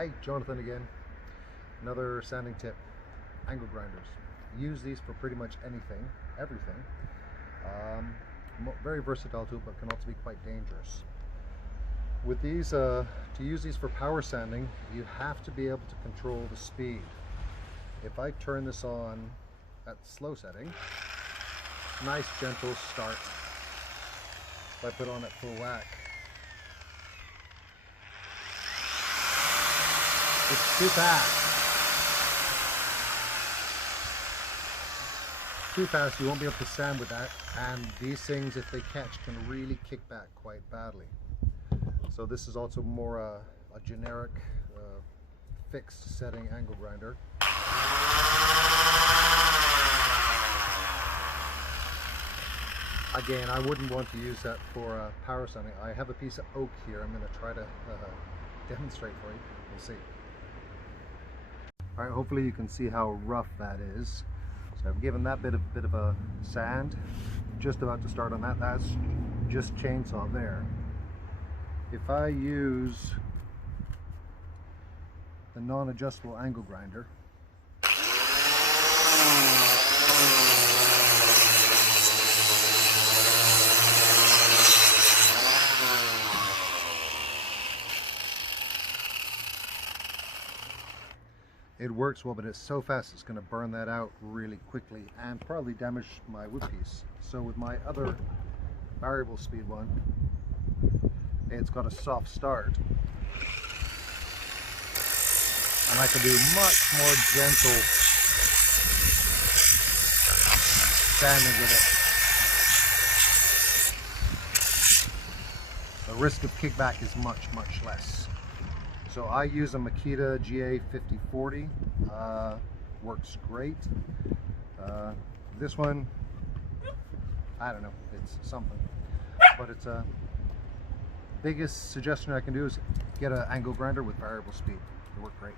Hey, Jonathan again. Another sanding tip. Angle grinders. Use these for pretty much anything, everything. Very versatile tool, but can also be quite dangerous. With these, to use these for power sanding, you have to be able to control the speed. If I turn this on at slow setting, nice gentle start. If I put on at full whack, it's too fast. Too fast, you won't be able to sand with that, and these things, if they catch, can really kick back quite badly. So this is also more a generic fixed setting angle grinder. Again, I wouldn't want to use that for power sanding. I have a piece of oak here. I'm going to try to demonstrate for you. We'll see. All right, hopefully you can see how rough that is. So I've given that bit of a sand. Just about to start on that. That's just chainsaw there. If I use the non-adjustable angle grinder, it works well, but it's so fast it's going to burn that out really quickly and probably damage my wood piece. So with my other variable speed one, it's got a soft start, and I can do much more gentle sanding with it. The risk of kickback is much less. So I use a Makita GA5040, works great. This one, I don't know, it's something, but it's a biggest suggestion I can do is get an angle grinder with variable speed. It worked great.